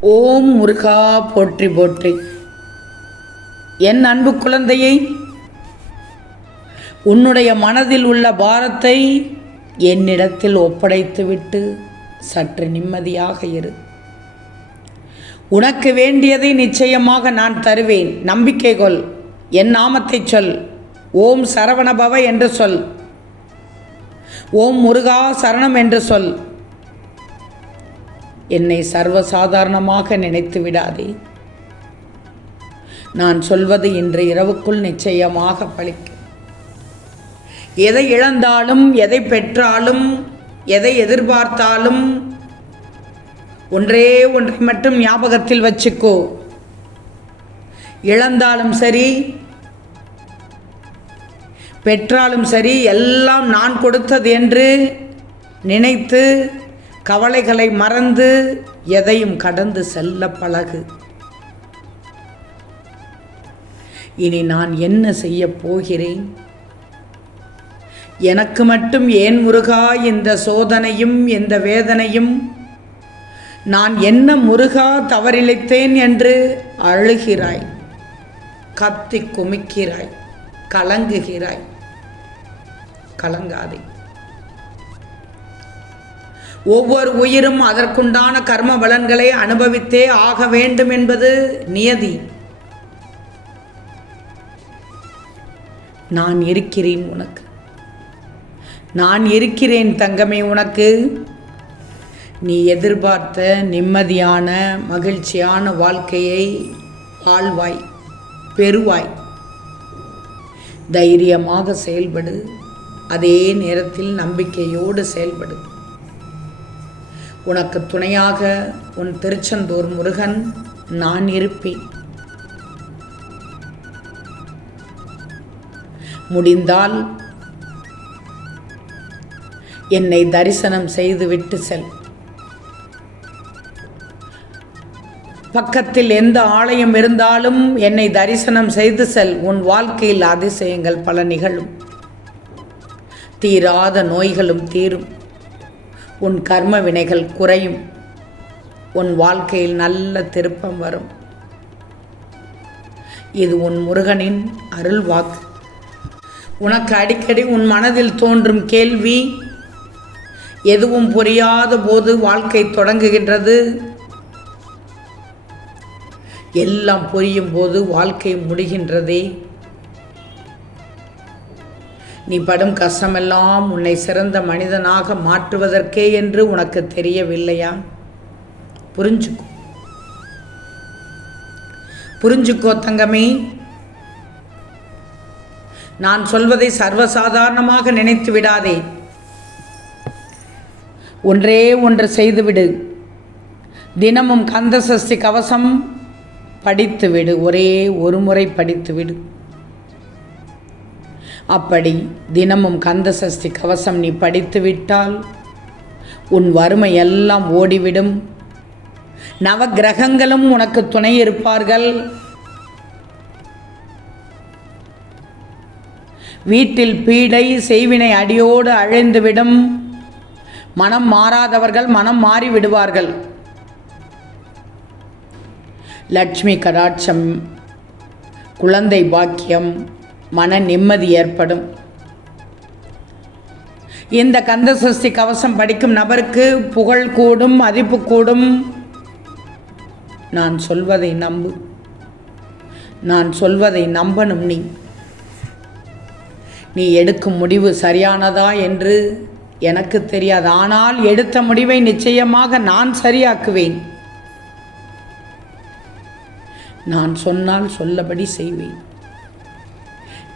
ஓம் முருகா போற்றி போற்றி. என் அன்பு குழந்தையை உன்னுடைய மனதில் உள்ள பாரத்தை என்னிடத்தில் ஒப்படைத்துவிட்டு சற்று நிம்மதியாக இரு. உனக்கு வேண்டியதை நிச்சயமாக நான் தருவேன். நம்பிக்கை கொள். என் நாமத்தை சொல். ஓம் சரவணபவ என்று சொல். ஓம் முருகா சரணம் என்று சொல். என்னை சர்வசாதாரணமாக நினைத்து விடாதே. நான் சொல்வது இன்று இரவுக்குள் நிச்சயமாக பழிக்கும் எதை இழந்தாலும் எதை பெற்றாலும் எதை எதிர்பார்த்தாலும் ஒன்றே ஒன்றை மட்டும் ஞாபகத்தில் வச்சுக்கோ. இழந்தாலும் சரி பெற்றாலும் சரி எல்லாம் நான் கொடுத்தது என்று நினைத்து கவலைகளை மறந்து எதையும் கடந்து செல்ல பழகு. இனி நான் என்ன செய்ய போகிறேன்? எனக்கு மட்டும் ஏன் முருகா இந்த சோதனையும் இந்த வேதனையும்? நான் என்ன முருகா தவறிழைத்தேன் என்று அழுகிறாய். கத்தி குமிக்கிறாய் கலங்குகிறாய். கலங்காதே. ஒவ்வொரு உயிரும் அதற்குண்டான கர்ம பலன்களை அனுபவித்தே ஆக வேண்டும் என்பது நியதி. நான் இருக்கிறேன் உனக்கு. நான் இருக்கிறேன் தங்கமே உனக்கு. நீ எதிர்பார்த்த நிம்மதியான மகிழ்ச்சியான வாழ்க்கையை வாழ்வாய் பெறுவாய். தைரியமாக செயல்படு. அதே நேரத்தில் நம்பிக்கையோடு செயல்படு. உனக்கு துணையாக உன் திருச்செந்தூர் முருகன் நான் இருப்பேன். முடிந்தால் என்னை தரிசனம் செய்துவிட்டு செல். பக்கத்தில் எந்த ஆலயம் இருந்தாலும் என்னை தரிசனம் செய்து செல். உன் வாழ்க்கையில் அதிசயங்கள் பல நிகழும். தீராத நோய்களும் தீரும். உன் கர்ம வினைகள் குறையும். உன் வாழ்க்கையில் நல்ல திருப்பம் வரும். இது உன் முருகனின் அருள் வாக்கு. உனக்கு அடிக்கடி உன் மனதில் தோன்றும் கேள்வி எதுவும் புரியாத போது வாழ்க்கை தொடங்குகின்றது. எல்லாம் புரியும் போது வாழ்க்கை முடிகின்றதே. நீ படும் கஷ்டமெல்லாம் உன்னை சிறந்த மனிதனாக மாற்றுவதற்கே என்று உனக்கு தெரியவில்லையா? புரிஞ்சுக்கோ. புரிஞ்சுக்கோ தங்கமே. நான் சொல்வதை சர்வசாதாரணமாக நினைத்து விடாதே. ஒன்றே ஒன்று செய்துவிடு. தினமும் கந்த சஷ்டி கவசம் படித்துவிடு. ஒரே ஒரு முறை படித்துவிடு. அப்படி தினமும் கந்த சஷ்டி கவசம் நீ படித்து விட்டால் உன் வறுமை எல்லாம் ஓடிவிடும். நவ கிரகங்களும் உனக்கு துணை இருப்பார்கள். வீட்டில் பீடை செய்வினை அடியோடு அழைந்துவிடும். மனம் மாறாதவர்கள் மனம் மாறி விடுவார்கள். லட்சுமி கடாட்சம் குழந்தை பாக்கியம் மன நிம்மதி ஏற்படும். இந்த கந்த சஷ்டி கவசம் படிக்கும் நபருக்கு புகழ் கூடும் மதிப்பு கூடும். நான் சொல்வதை நம்பு. நான் சொல்வதை நம்பணும் நீ. நீ எடுக்கும் முடிவு சரியானதா என்று எனக்கு தெரியாது. ஆனால் எடுத்த முடிவை நிச்சயமாக நான் சரியாக்குவேன். நான் சொன்னால் சொல்லபடி செய்வேன்.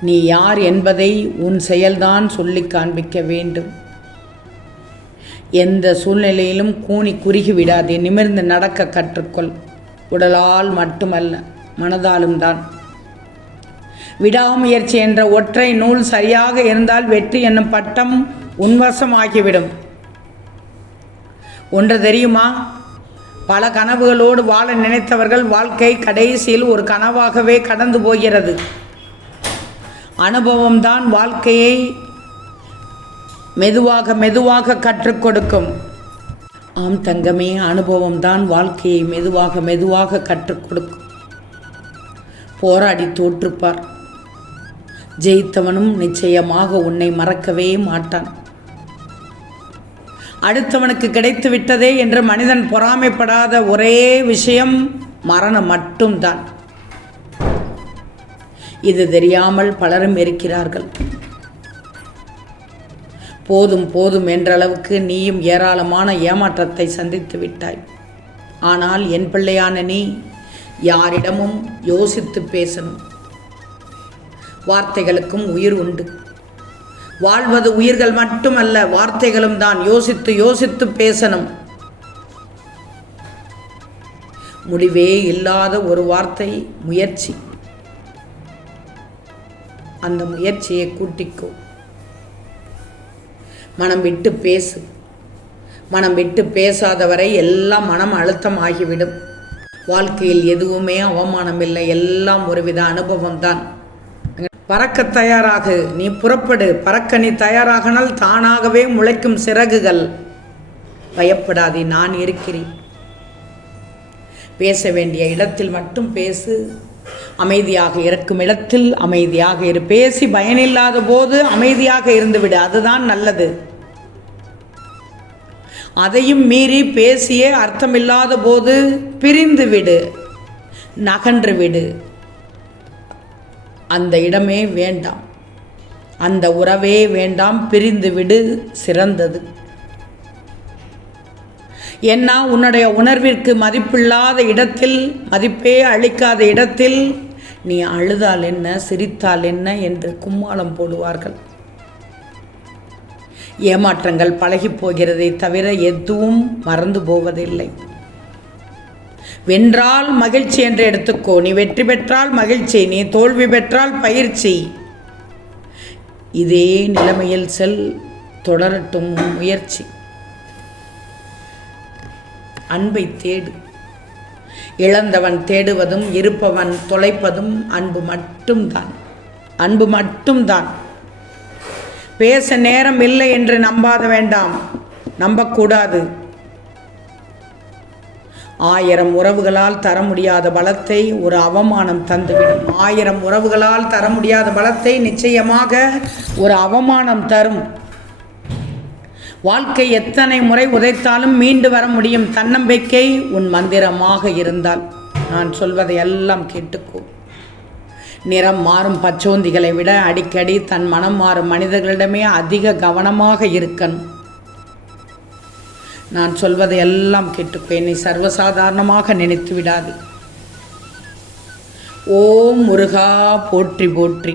நீ யார் என்பதை உன் செயல்தான் சொல்லி காண்பிக்க வேண்டும். எந்த சூழ்நிலையிலும் கூனி குறுகி விடாதே நிமிர்ந்து நடக்க கற்றுக்கொள். உடலால் மட்டுமல்ல மனதாலும் தான். விடாமுயற்சி என்ற ஒற்றை நூல் சரியாக இருந்தால் வெற்றி என்னும் பட்டம் உன்வசமாகிவிடும் ஒன்று தெரியுமா? பல கனவுகளோடு வாழ நினைத்தவர்கள் வாழ்க்கை கடைசியில் ஒரு கனவாகவே கடந்து போகிறது. அனுபவம்தான் வாழ்க்கையை மெதுவாக மெதுவாக கற்றுக் கொடுக்கும். ஆம் தங்கமே அனுபவம்தான் வாழ்க்கையை மெதுவாக மெதுவாக கற்றுக் கொடுக்கும். போராடி தோற்றுப்பார். ஜெயித்தவனும் நிச்சயமாக உன்னை மறக்கவே மாட்டான். அடுத்தவனுக்கு கிடைத்து விட்டதே என்று மனிதன் பொறாமைப்படாத ஒரே விஷயம் மரணம் மட்டும்தான். இது தெரியாமல் பலரும் இருக்கிறார்கள். போதும் போதும் என்றளவுக்கு நீயும் ஏராளமான ஏமாற்றத்தை சந்தித்து விட்டாய். ஆனால் என் பிள்ளையான நீ யாரிடமும் யோசித்து பேசணும். வார்த்தைகளுக்கும் உயிர் உண்டு. வாழ்வது உயிர்கள் மட்டுமல்ல வார்த்தைகளும் தான் யோசித்து யோசித்து பேசணும். முடிவே இல்லாத ஒரு வார்த்தை முயற்சி. அந்த முயற்சியை கூட்டிக்கோ. மனம் விட்டு பேசு. மனம் விட்டு பேசாதவரை எல்லாம் மனம் அழுத்தம் ஆகிவிடும் வாழ்க்கையில் எதுவுமே அவமானம் இல்லை எல்லாம் ஒருவித அனுபவம்தான். பறக்க தயாராகு. நீ புறப்படு. பறக்க நீ தயாராகனால் தானாகவே முளைக்கும் சிறகுகள். பயப்படாதே நான் இருக்கிறேன். பேச வேண்டிய இடத்தில் மட்டும் பேசு. அமைதியாக இருக்கும் இடத்தில் அமைதியாக இரு. பேசி பயனில்லாத போது அமைதியாக இருந்துவிடு. அதுதான் நல்லது. அதையும் மீறி பேசியே அர்த்தமில்லாத போது பிரிந்து விடு நகன்று விடு அந்த இடமே வேண்டாம். அந்த உறவே வேண்டாம். பிரிந்து விடு சிறந்தது. ஏன்னா உன்னுடைய உணர்விற்கு மதிப்பில்லாத இடத்தில் மதிப்பே அளிக்காத இடத்தில் நீ அழுதால் என்ன சிரித்தால் என்ன என்று கும்மாளம் போடுவார்கள். ஏமாற்றங்கள் பழகி போகிறதை தவிர எதுவும் மறந்து போவதில்லை. வென்றால் மகிழ்ச்சி என்று எடுத்துக்கோ நீ வெற்றி பெற்றால் மகிழ்ச்சி நீ தோல்வி பெற்றால் பயிற்சி. இதே நிலைமையில் செல் தொடரட்டும் முயற்சி. அன்பை தேடு. இழந்தவன் தேடுவதும் இருப்பவன் தொலைப்பதும் அன்பு மட்டும்தான். அன்பு மட்டும்தான். பேச நேரம் இல்லை என்று நம்பாத வேண்டாம். நம்பக்கூடாது. ஆயிரம் உறவுகளால் தர முடியாத பலத்தை ஒரு அவமானம் தந்துவிடும். ஆயிரம் உறவுகளால் தர முடியாத பலத்தை நிச்சயமாக ஒரு அவமானம் தரும். வாழ்க்கை எத்தனை முறை உதைத்தாலும் மீண்டு வர முடியும் தன்னம்பிக்கை உன் மந்திரமாக இருந்தால். நான் சொல்வதை எல்லாம் கேட்டுக்கோ. நிறம் மாறும் பச்சோந்திகளை விட அடிக்கடி தன் மனம் மாறும் மனிதர்களிடமே அதிக கவனமாக இருக்கணும். நான் சொல்வதை எல்லாம் கேட்டுக்கோ. என்னை சர்வசாதாரணமாக நினைத்து விடாது. ஓம் முருகா போற்றி போற்றி.